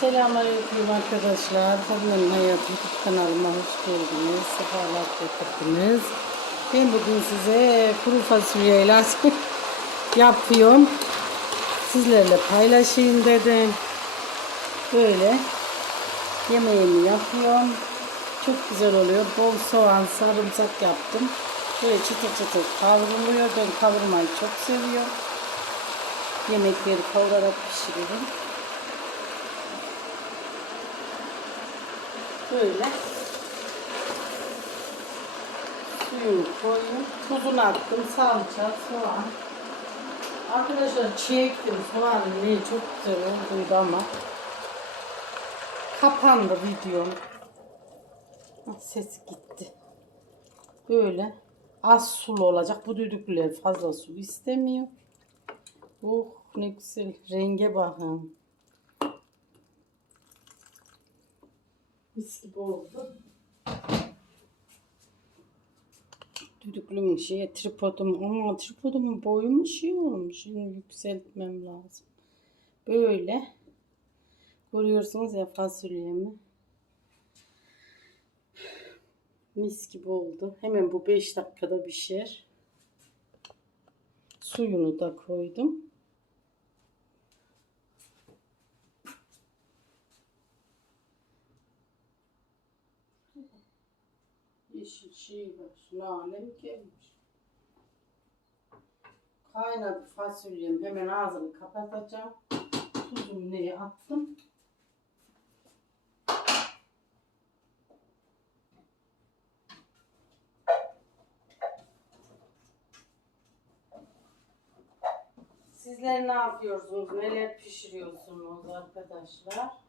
Selamünaleyküm arkadaşlar. Fırının Hayat YouTube kanalıma hoş geldiniz. Sefalar getirdiniz. Ben bugün size kuru fasulyeyle yapıyorum. Sizlerle paylaşayım dedim. Böyle yemeğimi yapıyorum. Çok güzel oluyor. Bol soğan, sarımsak yaptım. Böyle çıtır çıtır kavruluyor. Ben kavurmayı çok seviyorum. Yemekleri kavurarak pişiririm. Böyle suyunu koyuyorum. Tuzunu attım. Salça, soğan. Arkadaşlar çektim soğanı ne çok güzel olduydu ama kapandı videom. Ah, Ses gitti. Böyle az sulu olacak. Bu düdüklüler fazla su istemiyor. Oh ne güzel. Renge bakın. Mis gibi oldu. Düdüklümün şeye tripodum ama tripodumun boyu mu şey olmuş. Şimdi yükseltmem lazım. Böyle. Görüyorsunuz ya fasulyemi. Mis gibi oldu. Hemen bu 5 dakikada pişer. Suyunu da koydum. Şey var. Nane mi gelmiş? Kaynadı fasulyem. Hemen ağzını kapatacağım. Tuzumu neye attım? Sizler ne yapıyorsunuz? Neler pişiriyorsunuz arkadaşlar?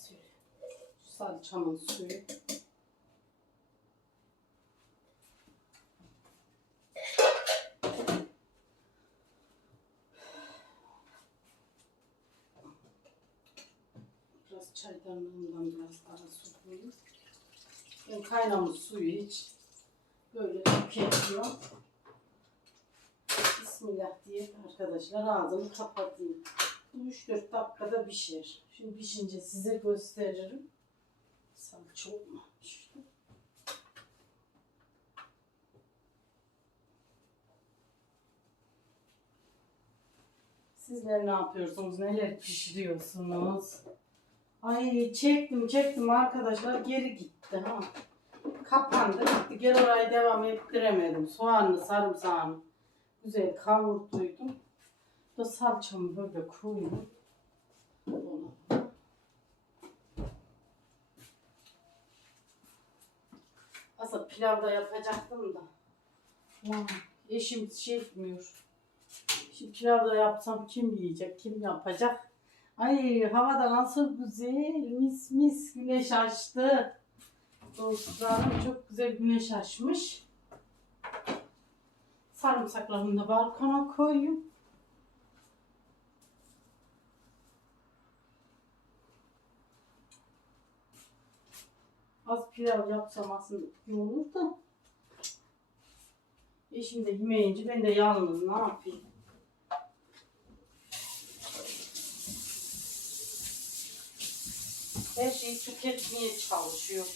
Fasulye. Şu salçamın suyu. Biraz çaydanlığından biraz daha su koyayım. Ben kaynamış suyu hiç böyle tüketiyorum. Bismillah diye arkadaşlar ağzımı kapatayım. Bu 3-4 dakikada pişer. Şimdi pişince size gösteririm. Salça olmamış. Sizler ne yapıyorsunuz? Neler pişiriyorsunuz? Ay çektim çektim arkadaşlar geri gitti ha. Kapandı gitti. Geri orayı devam ettiremedim. Soğanlı sarımsağını güzel kavurduydum. Da salçamı böyle koyuyorum. Aslında pilav da yapacaktım da. Aman, eşim şey etmiyor. Şimdi pilav da yapsam kim yiyecek, kim yapacak? Ay havada nasıl güzel, mis mis güneş açtı. Dostlarım çok güzel güneş açmış. Sarımsaklarını da balkona koyayım. Az pilav yapsam aslında iyi olur da. Eşim de yemeyince ben de yalnız ne yapayım? Her şeyi tüketmeye çalışıyor.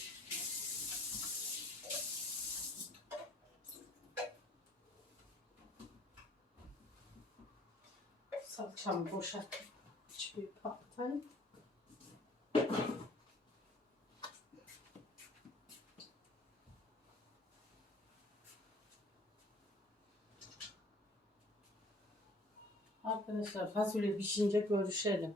Salçamı boşaltıp hiçbir patlayayım. Arkadaşlar fasulye pişince görüşelim.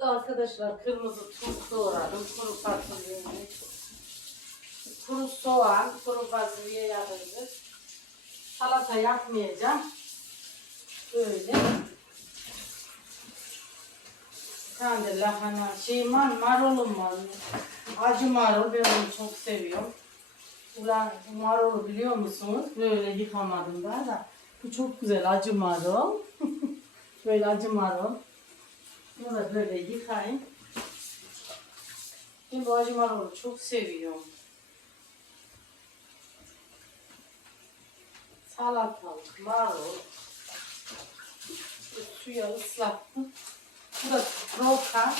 Arkadaşlar kırmızı tuz doğradım. Kuru fasulyemi. Kuru soğan, kuru fasulye yapacağız. Salata yapmayacağım. Böyle. Bir lahana, şey man, marulum var. Acı marul, ben onu çok seviyorum. Ulan marulu biliyor musunuz? Böyle yıkamadım daha da. Bu çok güzel acı marul. böyle acı marul. Bunu da böyle yıkayayım. Ben bu acı marulu çok seviyorum. Salatalık, marul. Suya ıslattım. Bu da roka.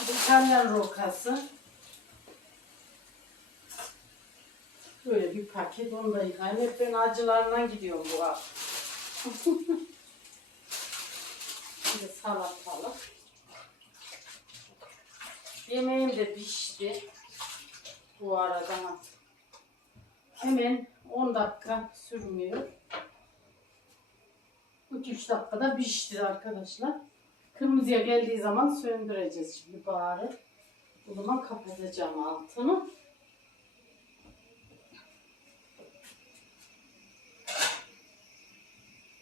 Bu da İtalyan rokası. Böyle bir paket onu da yıkayayım. Hep ben acılarından gidiyorum bu hafta. Bir salatalık. Yemeğim de pişti. Bu arada. Hemen 10 dakika sürmüyor. 2-3 dakikada pişti arkadaşlar. Kırmızıya geldiği zaman söndüreceğiz şimdi bari. O zaman kapatacağım altını.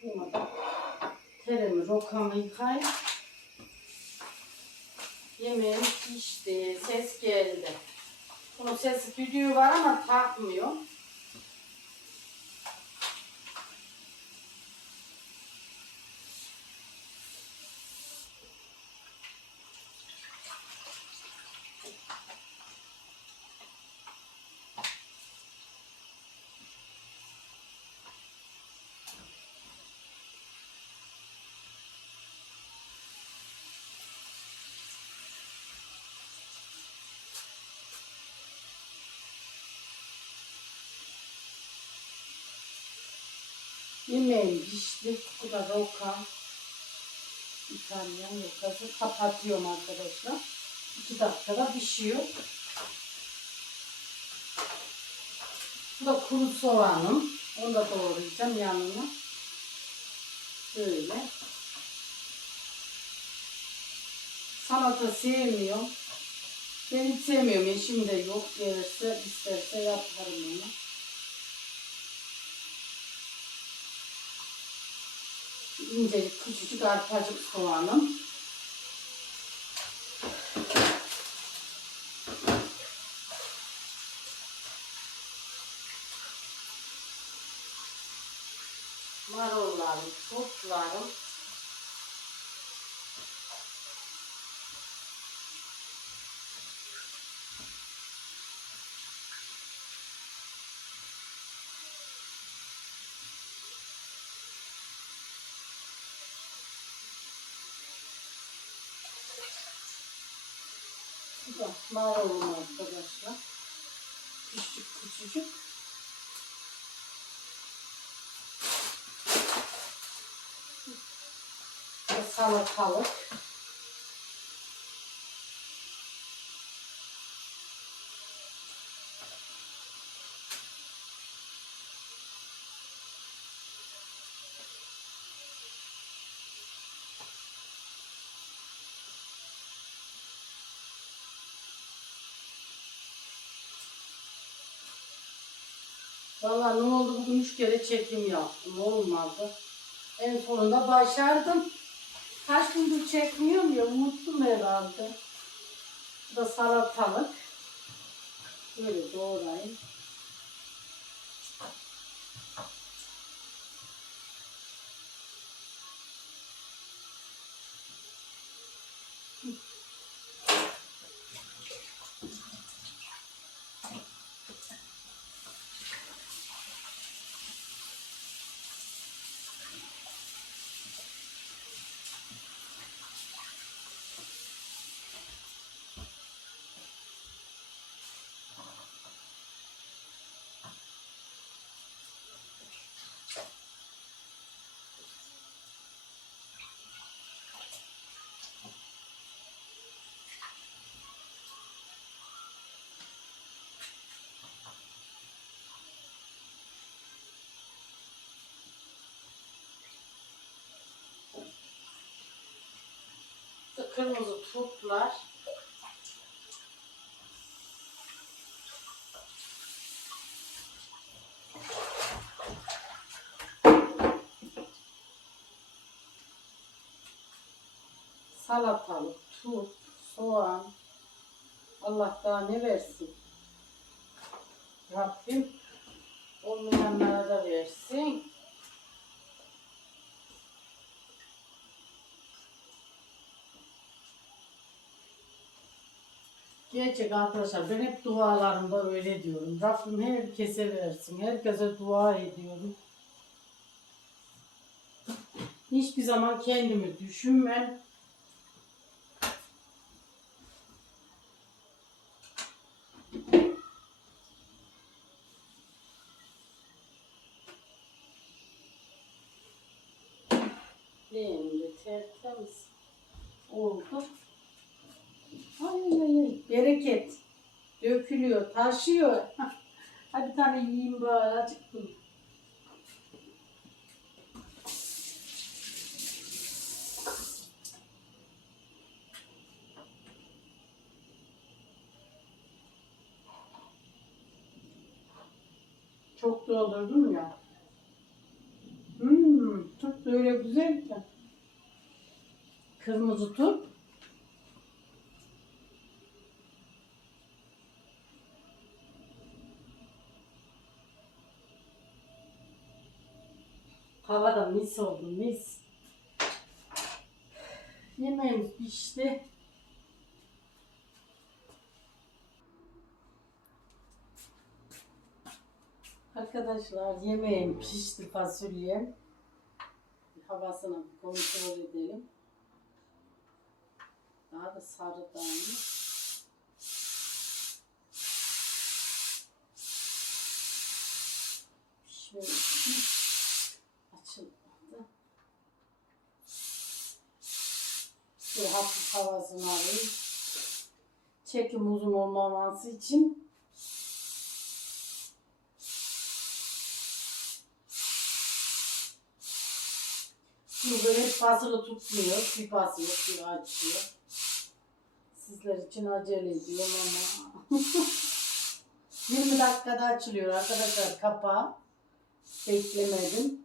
Buna da teremi, rokamı yıkayıp yemeğim pişti. Ses geldi. Bunun sesi düdüğü var ama takmıyor. Yemeğim pişti. Bu da roka. İtalyan rokası. Kapatıyorum arkadaşlar. 2 dakikada pişiyor. Bu da kuru soğanım. Onu da doğrayacağım yanına. Böyle. Salata sevmiyorum. Ben hiç sevmiyorum. Eşim de yok. Gelirse isterse yaparım onu. İncecik küçücük arpacık soğanım. Marullarım, turplarım. Bu da marulum arkadaşlar. Küçük küçücük. Ve salatalık. Valla ne oldu bugün üç kere çekim yaptım. Olmadı. En sonunda başardım. Kaç gündür çekmiyorum ya unuttum herhalde. Bu da salatalık. Böyle doğrayayım. Bu da Kırmızı turplar. Salatalık, turp, soğan. Allah daha ne versin. Rabbim olmayanlara da versin. Gerçek arkadaşlar ben hep dualarımda öyle diyorum. Rabbim herkese versin. Herkese dua ediyorum. Hiçbir zaman kendimi düşünmem. Benim de tertemiz oldu. Ay ay ay. Bereket. Dökülüyor, taşıyor. Hadi bir tane yiyeyim bari acıktım. Çok doldurdum ya. Hmm, tut böyle güzel ki. Kırmızı tut. Hava da mis oldu mis. Yemeğimiz pişti. Arkadaşlar yemeğim pişti Havasını bir kontrol edelim. Daha da sarı tane. Pişmemiş. Havasını alayım. Çekim uzun olmaması için böyle hep basılı tutmuyor. Bir basıyor, bir açıyor. Sizler için acele ediyorum ama. 20 dakikada açılıyor arkadaşlar kapağı. Beklemedim.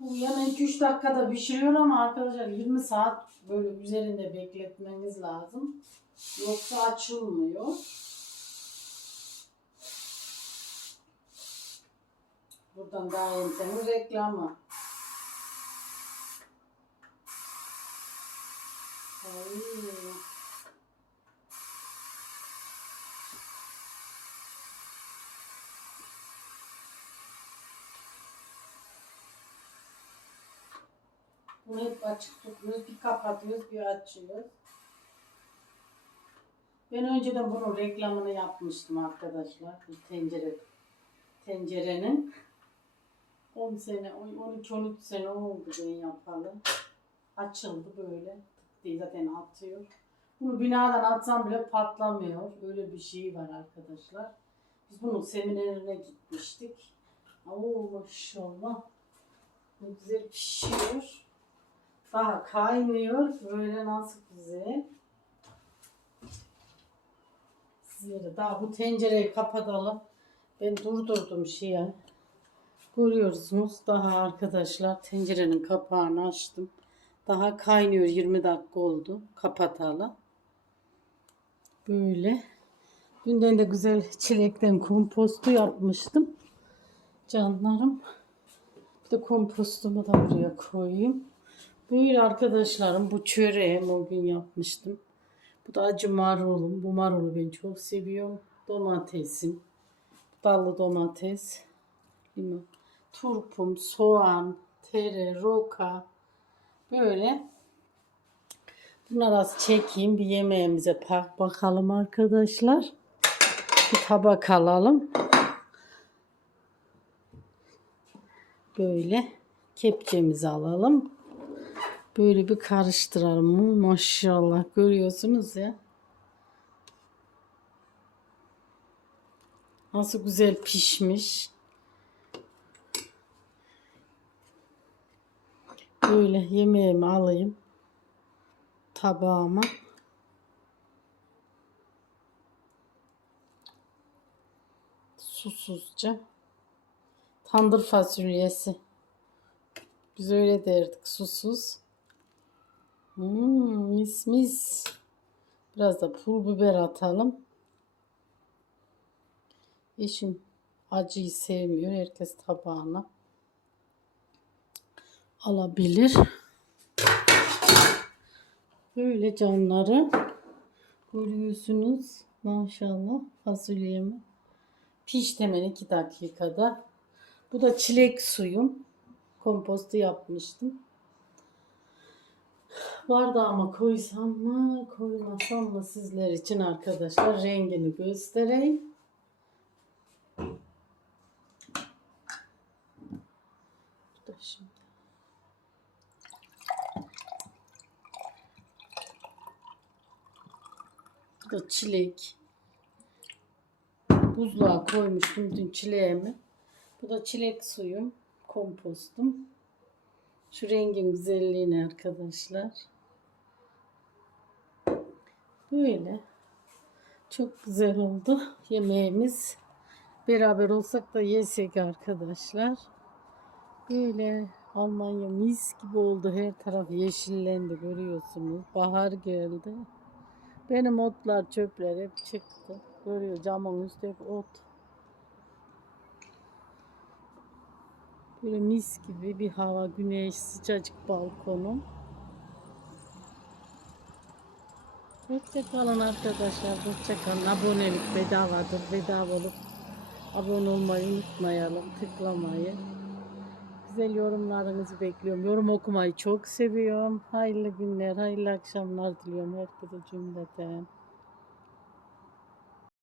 Bu yana 2-3 dakikada pişiriyor ama arkadaşlar 20 saat böyle üzerinde bekletmeniz lazım. Yoksa açılmıyor. Buradan daha yöntemin reklamı. Ay. Bunu hep açık tutuyoruz. Bir kapatıyoruz, bir açıyoruz. Ben önceden bunun reklamını yapmıştım arkadaşlar. Bu tencere tencerenin. 10 sene, 12-13 sene oldu ben yapalı. Açıldı böyle. Diye zaten atıyor. Bunu binadan atsam bile patlamıyor. Öyle bir şey var arkadaşlar. Biz bunun seminerine gitmiştik. Oo maşallah. Ne güzel pişiyor. Daha kaynıyor. Böyle nasıl güzel. Sizlere daha bu tencereyi kapatalım. Ben durdurdum şeye. Görüyorsunuz daha arkadaşlar tencerenin kapağını açtım. Daha kaynıyor 20 dakika oldu. Kapatalım. Böyle. Dünden de güzel çilekten kompostu yapmıştım. Canlarım. Bir de kompostumu da buraya koyayım. Böyle arkadaşlarım bu çöreğim o gün yapmıştım. Bu da acı marulum. Bu marulu ben çok seviyorum. Domatesim. Dallı domates. Limon. Turpum, soğan, tere, roka. Böyle. Bunları az çekeyim. Bir yemeğimize bak bakalım arkadaşlar. Bir tabak alalım. Böyle kepçemizi alalım. Böyle bir karıştıralım. Maşallah görüyorsunuz ya. Nasıl güzel pişmiş. Böyle yemeğimi alayım. Tabağıma. Susuzca. Tandır fasulyesi. Biz öyle derdik susuz. Hmm, mis mis. Biraz da pul biber atalım. Eşim acıyı sevmiyor. Herkes tabağına alabilir. Böyle canları görüyorsunuz. Maşallah fasulyemi. Pişti hemen 2 dakikada. Bu da çilek suyum. Kompostu yapmıştım. Bardağıma koysam mı koymasam mı sizler için arkadaşlar rengini göstereyim. Bu da şimdi. Çilek. Buzluğa koymuştum dün çileğimi. Bu da çilek suyum, kompostum. Şu rengin güzelliğine arkadaşlar. Böyle. Çok güzel oldu yemeğimiz. Beraber olsak da yesek arkadaşlar. Böyle Almanya mis gibi oldu. Her taraf yeşillendi görüyorsunuz. Bahar geldi. Benim otlar, çöpler hep çıktı. Görüyor camın üstü hep ot. Böyle mis gibi bir hava, güneş, sıcacık balkonum. Hoşçakalın arkadaşlar, hoşçakalın. Abonelik bedavadır, bedava olup abone olmayı unutmayalım, tıklamayı. Güzel yorumlarınızı bekliyorum. Yorum okumayı çok seviyorum. Hayırlı günler, hayırlı akşamlar diliyorum herkese cümleten.